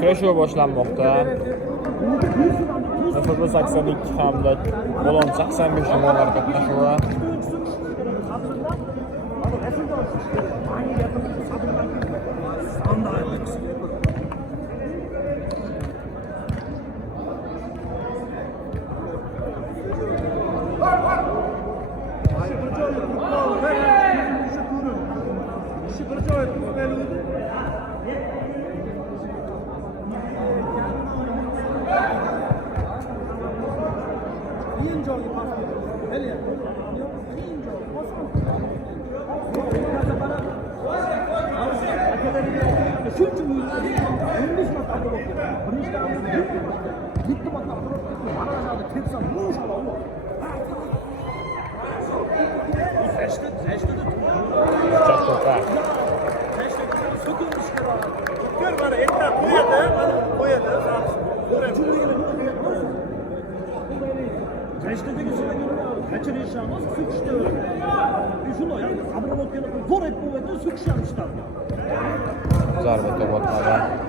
Kurashuv boshlanmoqda. Futbol 82 hamda Bolon 85 jamoalar qatnashuvi. Zarba top atmadı.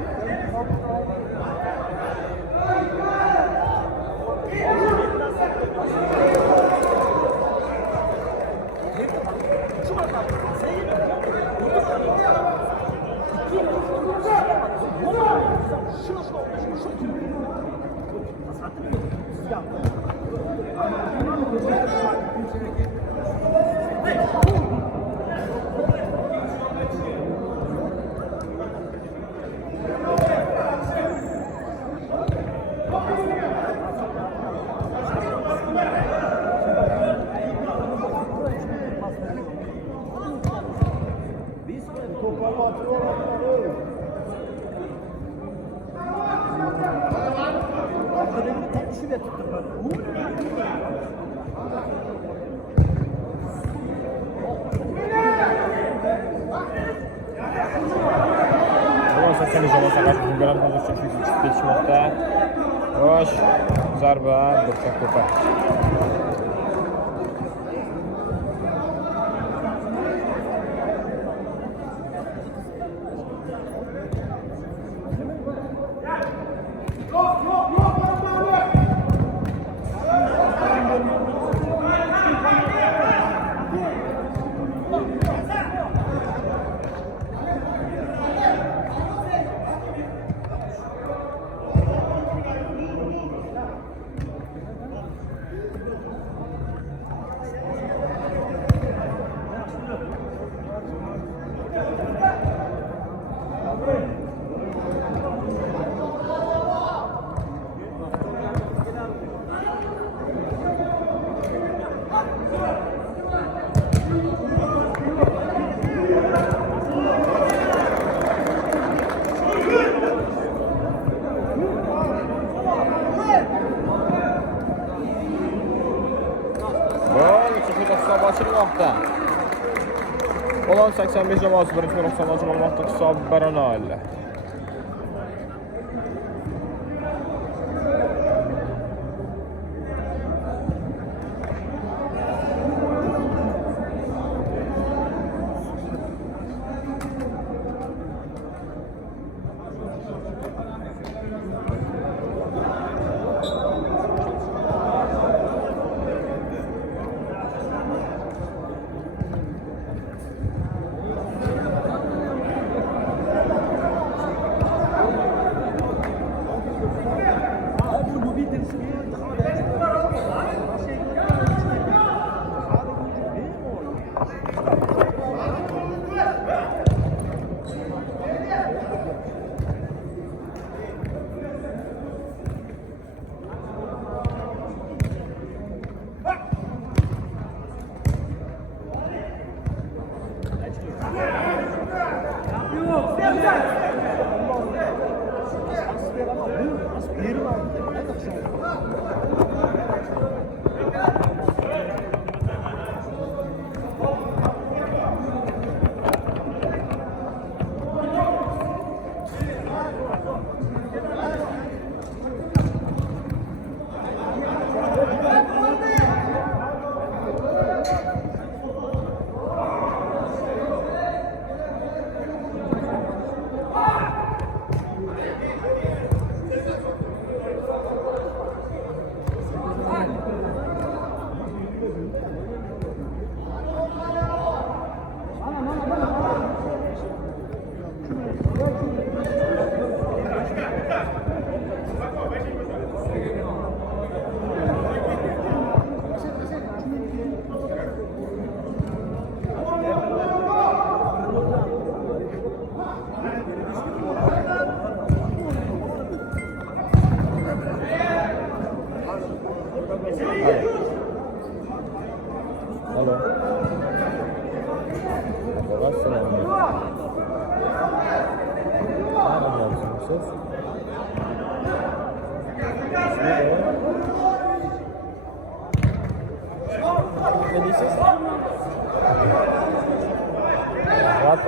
Hoş, zarba, bıçak topa. Bolon 85 jamoasi birinchi guruh so'nggi bo'lmoqda hisob 1-0.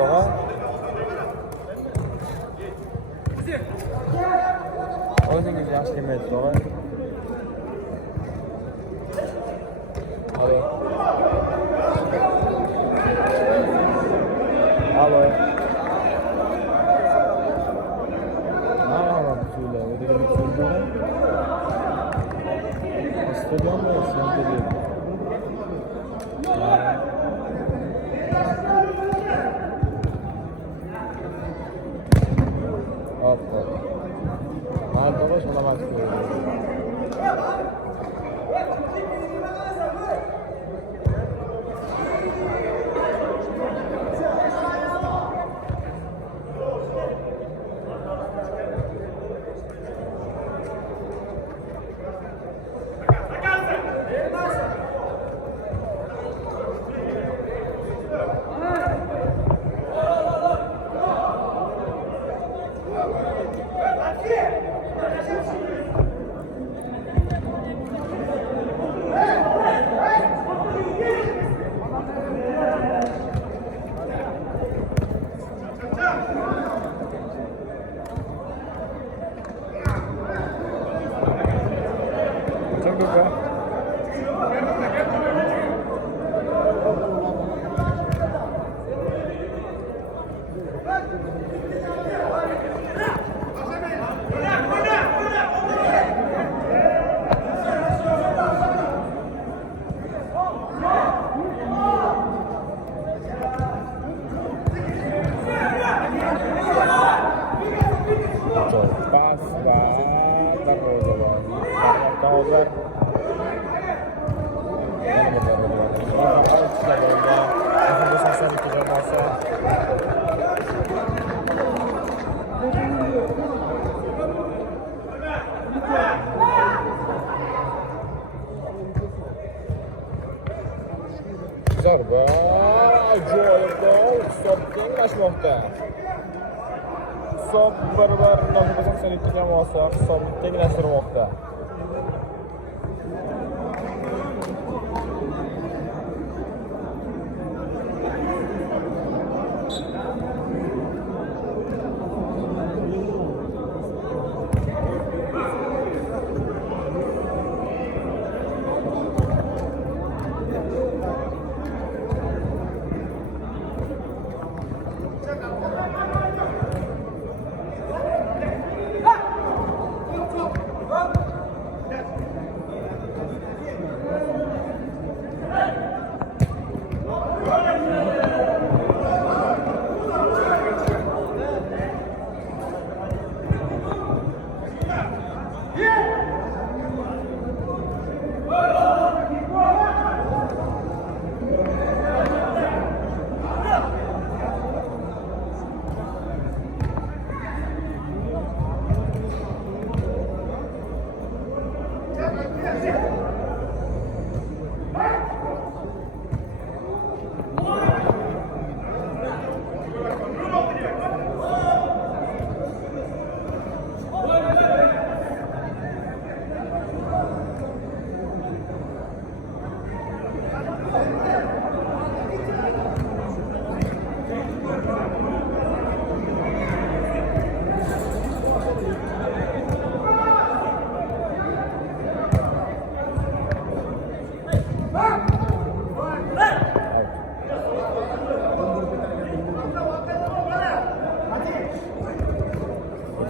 Mustafa. O'zingiz yaxshi kelmaydi, tog'a. Alo. Alo. Merhaba Butule. Ödegin Butule. Stadion mu? Sente değil. Hop hop. Malta baş olamaz ki. Zarba ajoyib gol hisob tenglashmoqda. Hisob 1-1 92 jamoasi hisobni tenglashtirmoqda.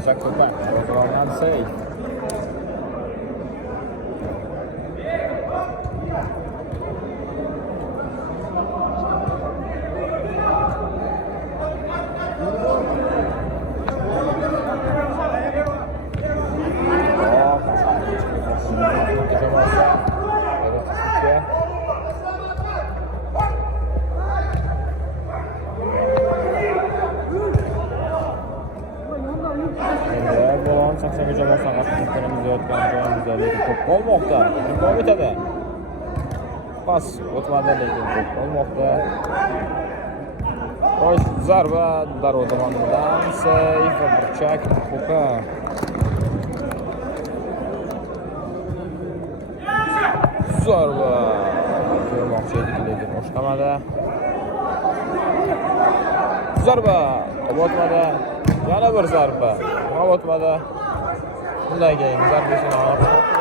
Second back, was wrong and safe. Saksaga jamoasidan qatnashganimiz yotgan joyimizda lekin to'p qolmoqda. Davom etadi. Pas o'tmadi lekin to'p qolmoqda. Qo'sh zarba darvoza tomonidan seyf burchak to'pi. Zarba ko'rmoqchi edik lekin boshqamadi. Zarba. O'tmadi. Yana bir zarba. O'tmadi. Bundan keyin zarbasini olib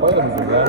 koydum bizimle.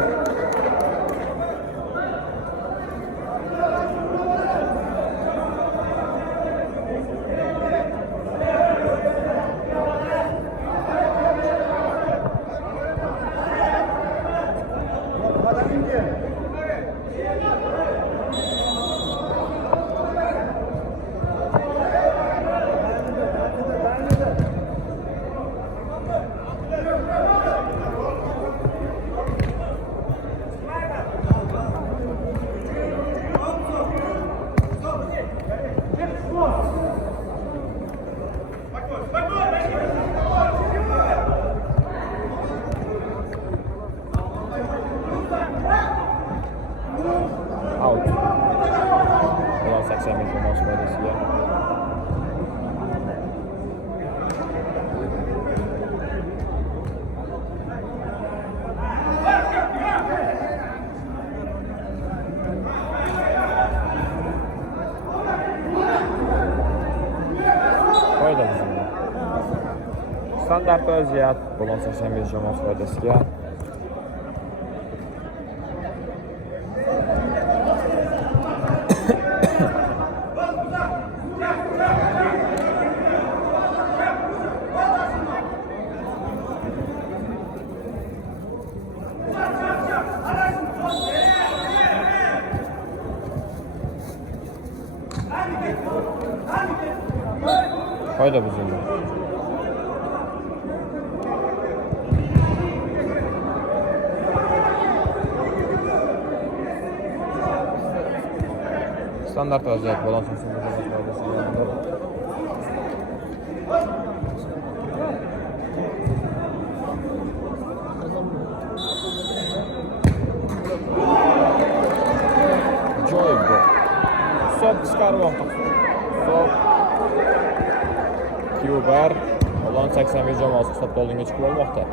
Out. Ulan 80 milyon maç faydası ya. Koydu bizimle. Standart vaziyat. Ulan 80 milyon maç faydası ya. Koydu bizimle. Standart vaziyat. Balon sonsuz Joy bu. Sop çıkarmoqda. Sop. Kubar. Balon 81 jamoasi hisobda oldinga chiqib olmoqda.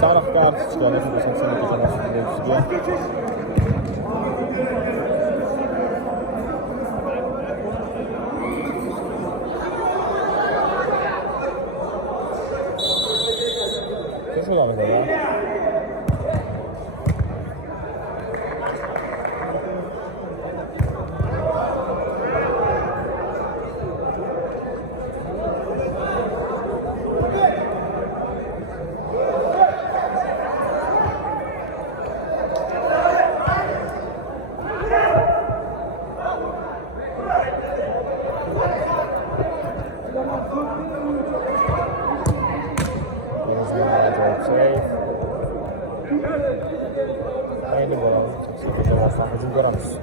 Sariq kartochka 82 jamoasiga. Şuradan mesela. Safe. Aynı bu. Sıkıntı olmazsa hücum göremez.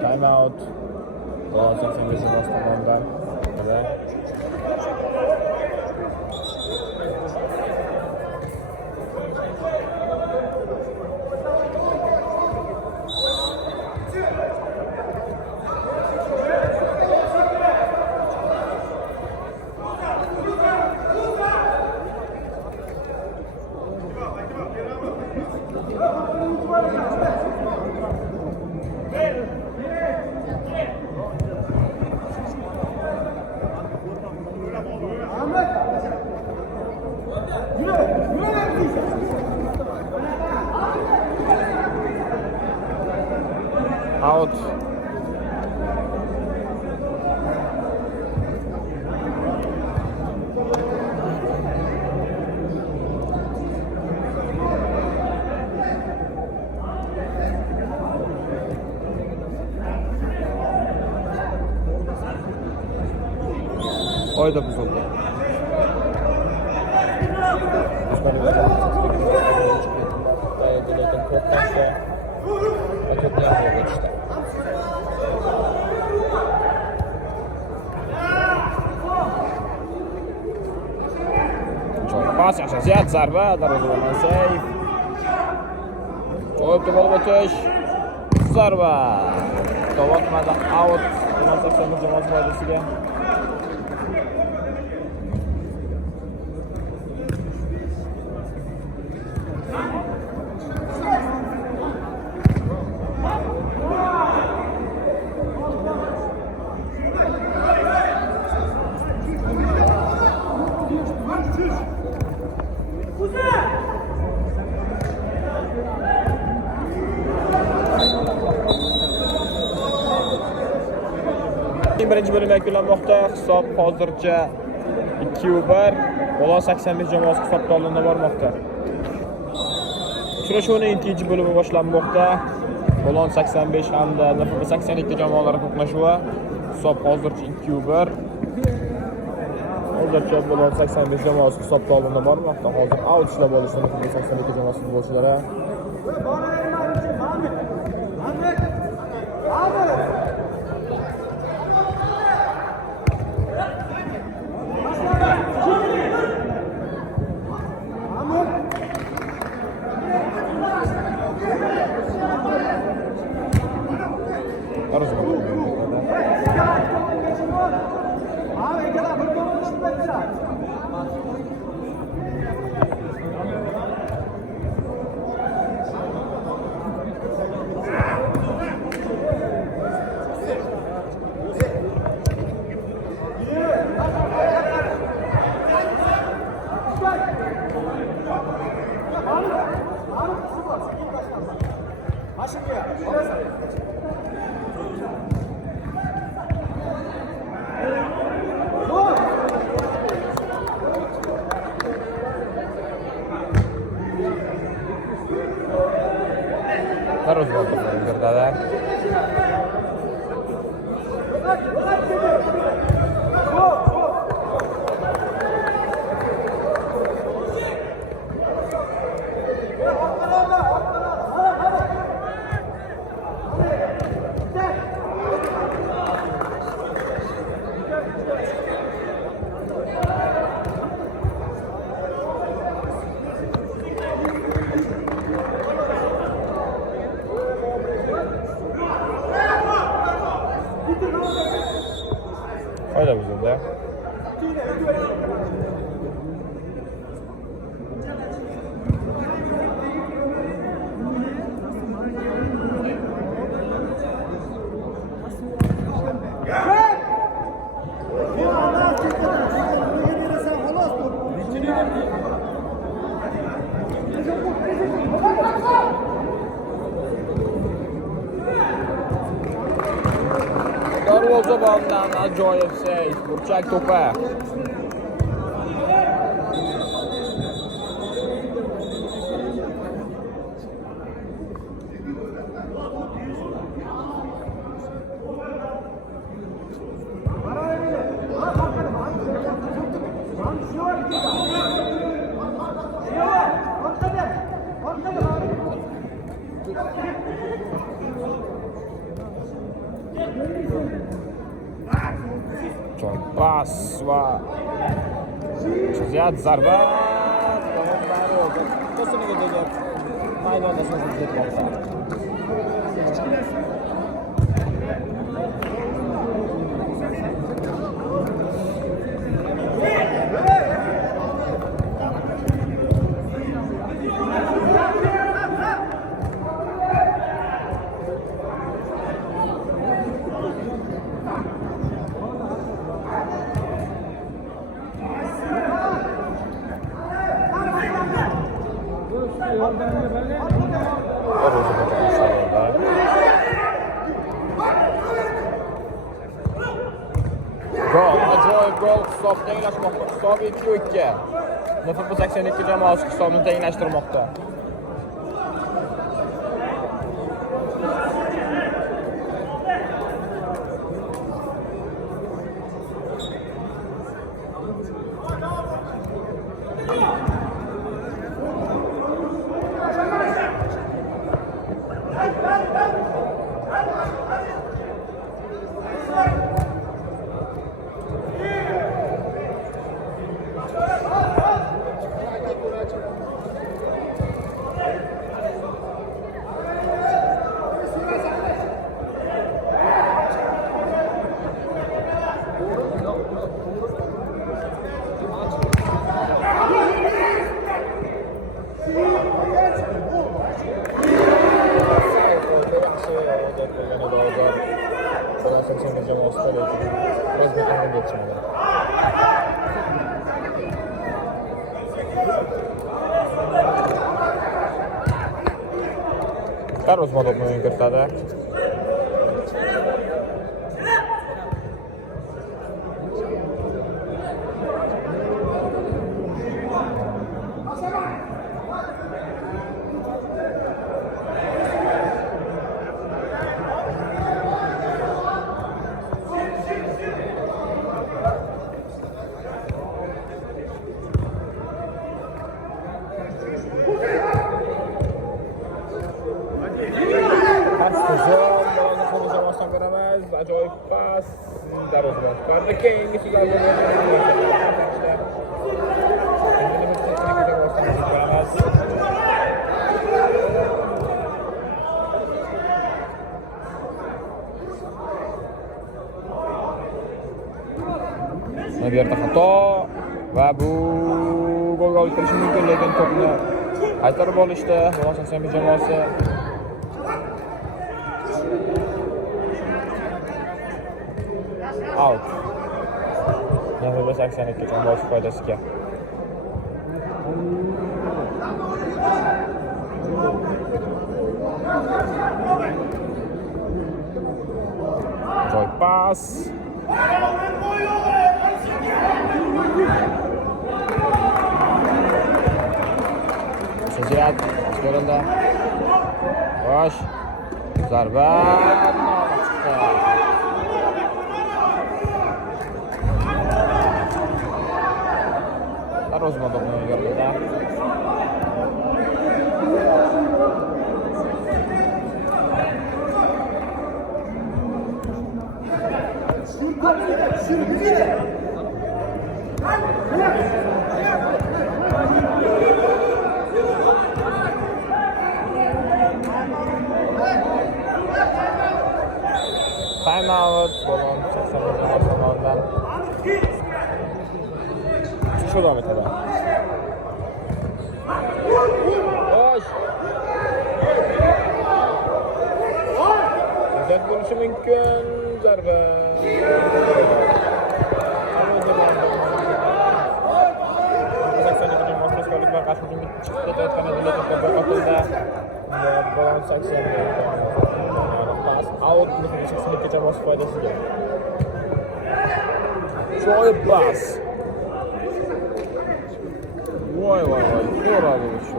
Timeout. Gol 85 tomondan. Out. Oyda bozuldu. Pas yaxshi zarba darvozadan save. Joyibdi bo'lib o'tish. Zarba. Davotmada out. 80 jamoat foydasiga. Birinchi bo'lim yakunlanmoqda. Hisob hozircha 2-1. Bola 85 jamoasi hisobda oldinda bormoqda. Uchrashuvning ikkinchi bo'limi boshlanmoqda. Bolon 85 hamda NFB 82 jamoalari to'qnashuvi. Hisob hozircha 2-1. Hozircha Bolon 85 jamoasi hisobda oldinda bormoqda. Hozir out ishlab olishdi NFB 82 jamoasi futbolchilari. Terus berdadak. Darvoza bağından ajoyib sayt, burchak to'pa. Joy pas va ziyad zarba maydonda so'zib ketmoqda. Ajoyib gol hisob tenglashmoqda. Hisob 2-2. NFP 82 jamoasi hisobni tenglashtirmoqda. Carlos Modok muy inkertada. Ajoyib pas darvoza. Barda keyingi bu yerda xato va bu golga olib kirish mumkin, lekin to'pni qaytarib olishdi Mo'g'ul jamoasi. Out. NFP 82 jamoasi foydasiga. Joy pas. Seziyat ko'rildi. Bosh. Zarba. Carlos Modok yo'lida. Time out. Bolon 80 tomonidan. Uchrashuv davom etadi. Zat bo'lishi mumkin. Zarba. Out jamoasi foydasiga. Joyib bas. Voy, ko'radi shu.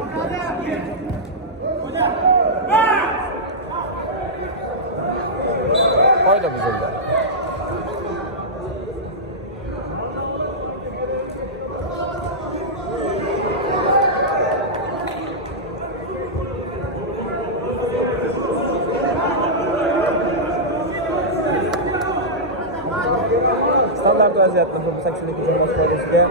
Foyda buzildi. Standart vaziyatda to'p 82 jamoasi foydasiga.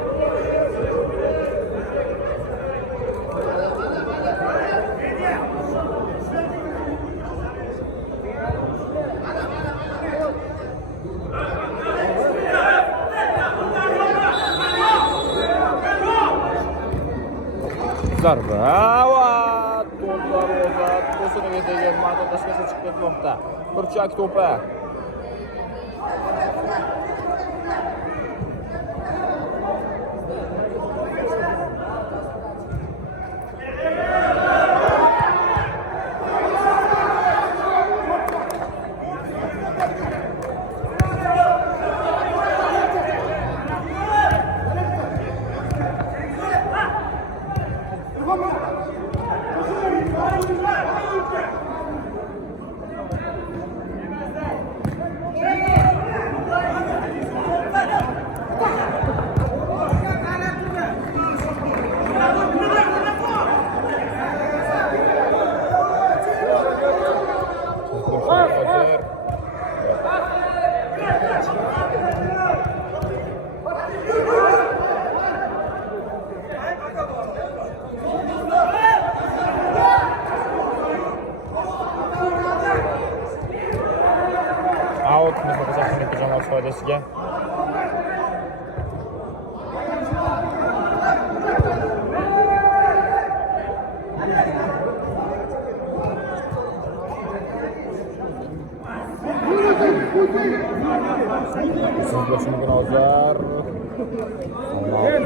Zarba va to'p darvoza to'siniga tegan marta tashqariga chiqib ketmoqda. Burchak to'pi. Out nefaqat jamoasi foydasiga. Sizlarga hozir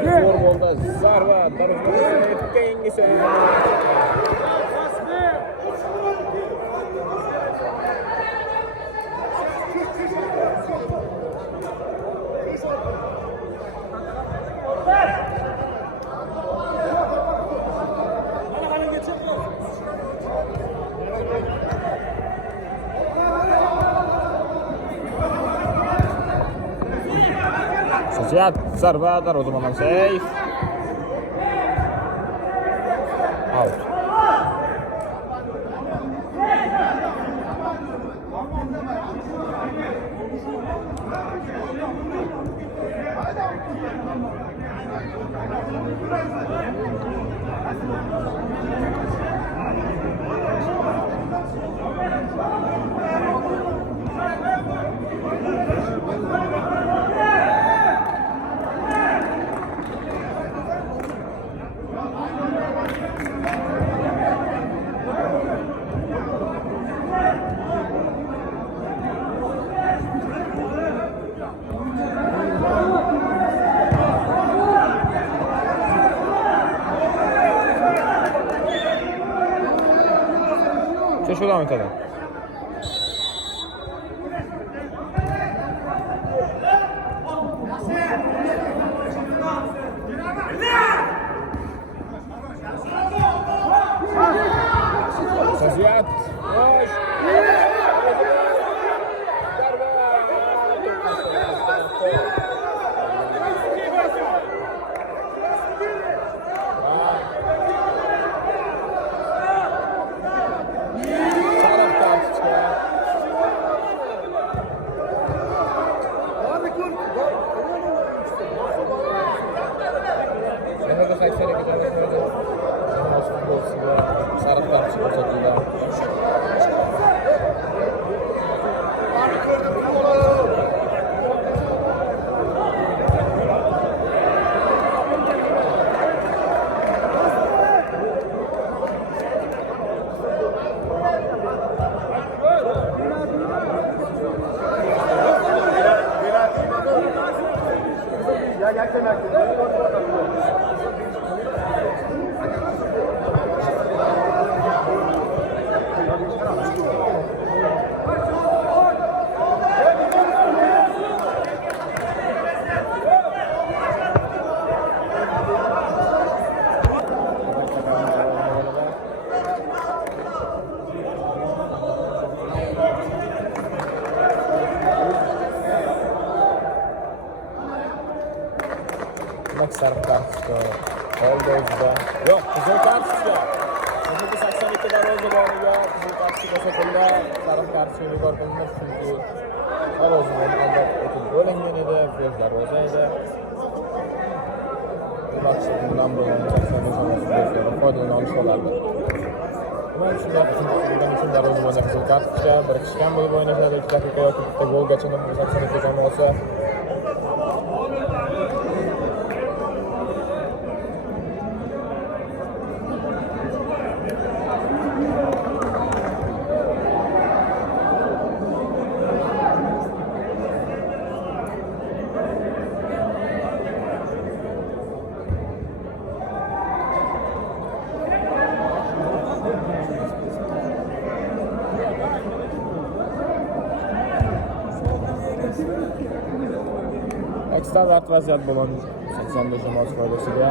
zo'r bo'ldi. Zarba darvozasiga keyingisi. Ziyad zarba darvoza tomon safe. Out. Uchrashuv davom etadi. Ziyad. Taraftar Sarı kartuşka. Oldu özde. Yok, kızıl kartuşka. Şimdi 82 darozda boluga kızıl kartuşka sotildi. Sarı kartuşka yuqori qilindi chunki darvozadan aldab o'tib bo'lingan edi, ko'z darvoza edi. Maqsad bilan bo'lgan foydalana olish bo'lardi. Mana shunday qilgan uchun darvozabonda qizil kartuşka birikishgan bo'lib o'ynashadi. 2 daqiqa yoki bitta golgacha 82 jamoasi. Standart vaziyat bo'lgan 85 jamoasi foydasiga.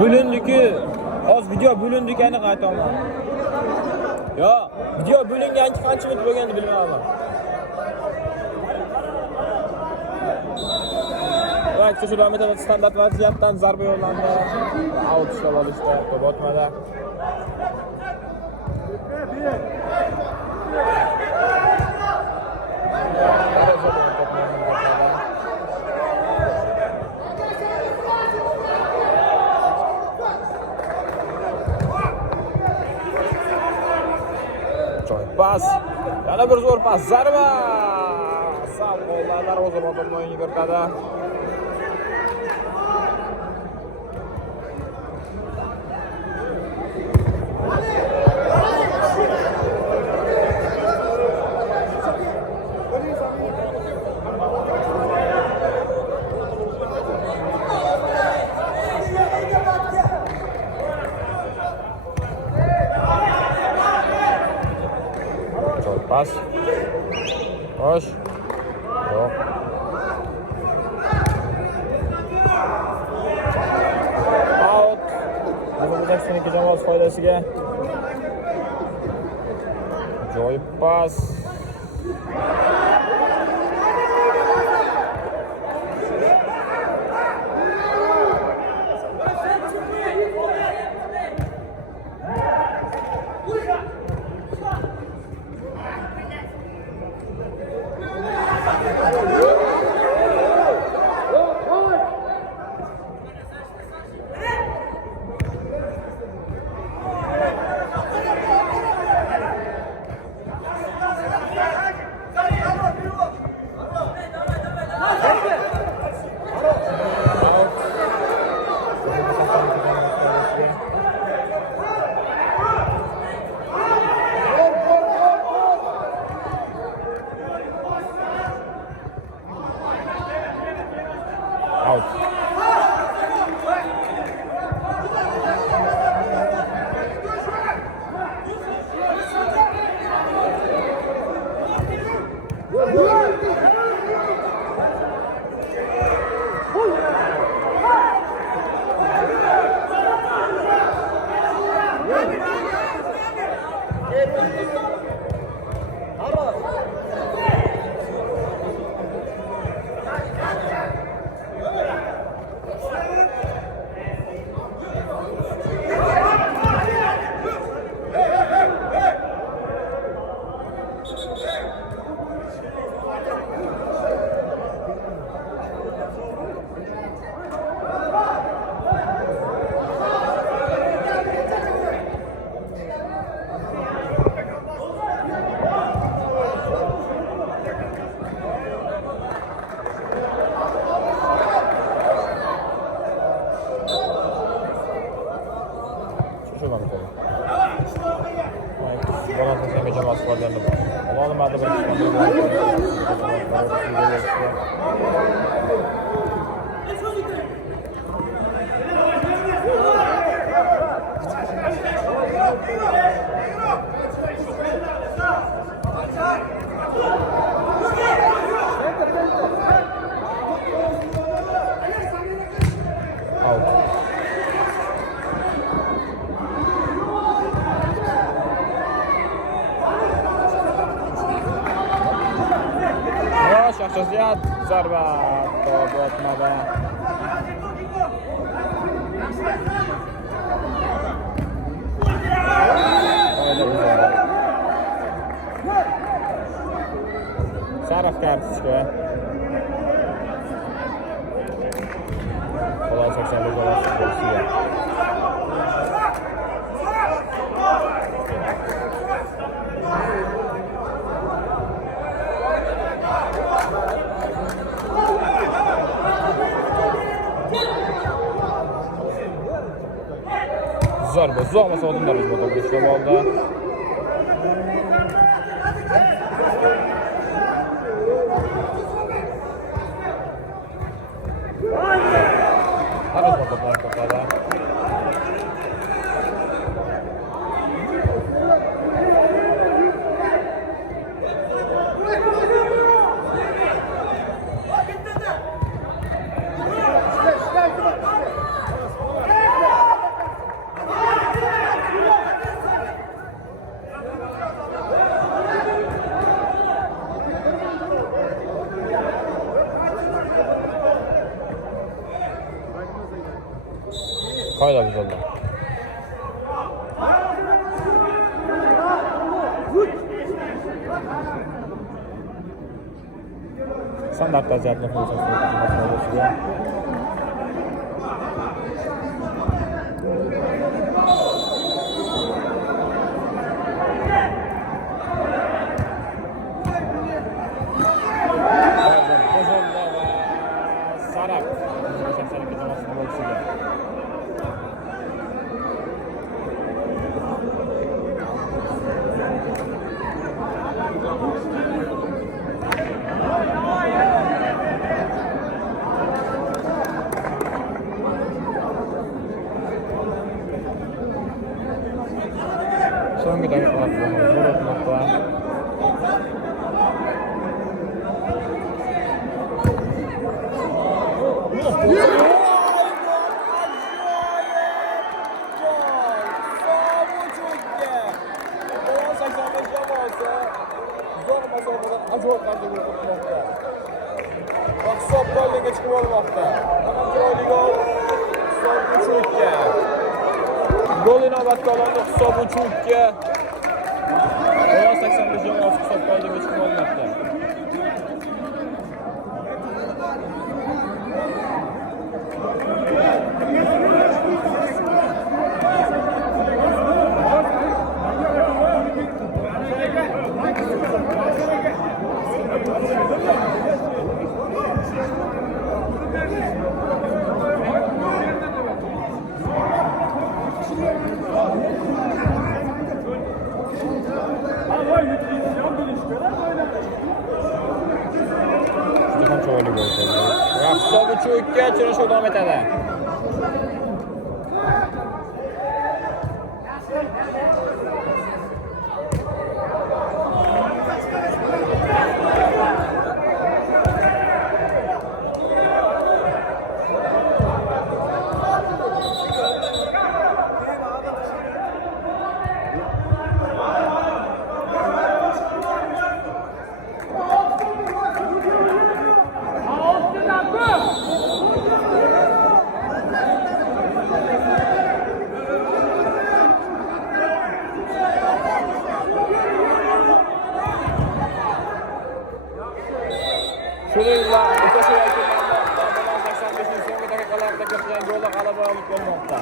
Bo'lindiki, hozir video bo'lindikani qaytaman. Yo, video bo'linganki qancha minut bo'lganini bilmayman. Va ikkinchi davrada standart vaziyatdan zarba yo'llandi. Out ishlab olishdi, to'p o'tmadi. Pas. Yana bir zo'r pas. Zarba. Sal qo'llar darvozabon o'yinga kiritadi. Pas. Hoş. Yok. Out. Bu Jackson 2 jamoasi foydasiga. Joy pas. Bana seçme jamoasi faoliyatini Ularning ma'lum bir Şahsiyat zarba to'g'ri o'tmadi. Sariq kartochka. Qo'l 85 bo'lsa. Zarba uzoq masofadan darvozada ishlab oldi. Darvoza to'plar to'pladi. Qoida buzildi. Standart vaziyatni qo'yishga. Sarap. So'nggi daqiqalarda gol o'tmoqda. Ajoyib qanday gol o'tmoqda. Hisob golga chiqib olmoqda. Mana chiroyli gol. Hisob 3-ga. Gol inobatga olindi hisob 3-ga. 85 jamoasi hisob golga chiqib olmoqda. Juda chiroyli gol bo'ldi. Hisob 3-ga uchrashuv davom etadi. Shuningla uchrashuv yakunlanmoqda. 85 so'nggi daqiqalarda kiritilgan golga g'alaba olib kelmoqda.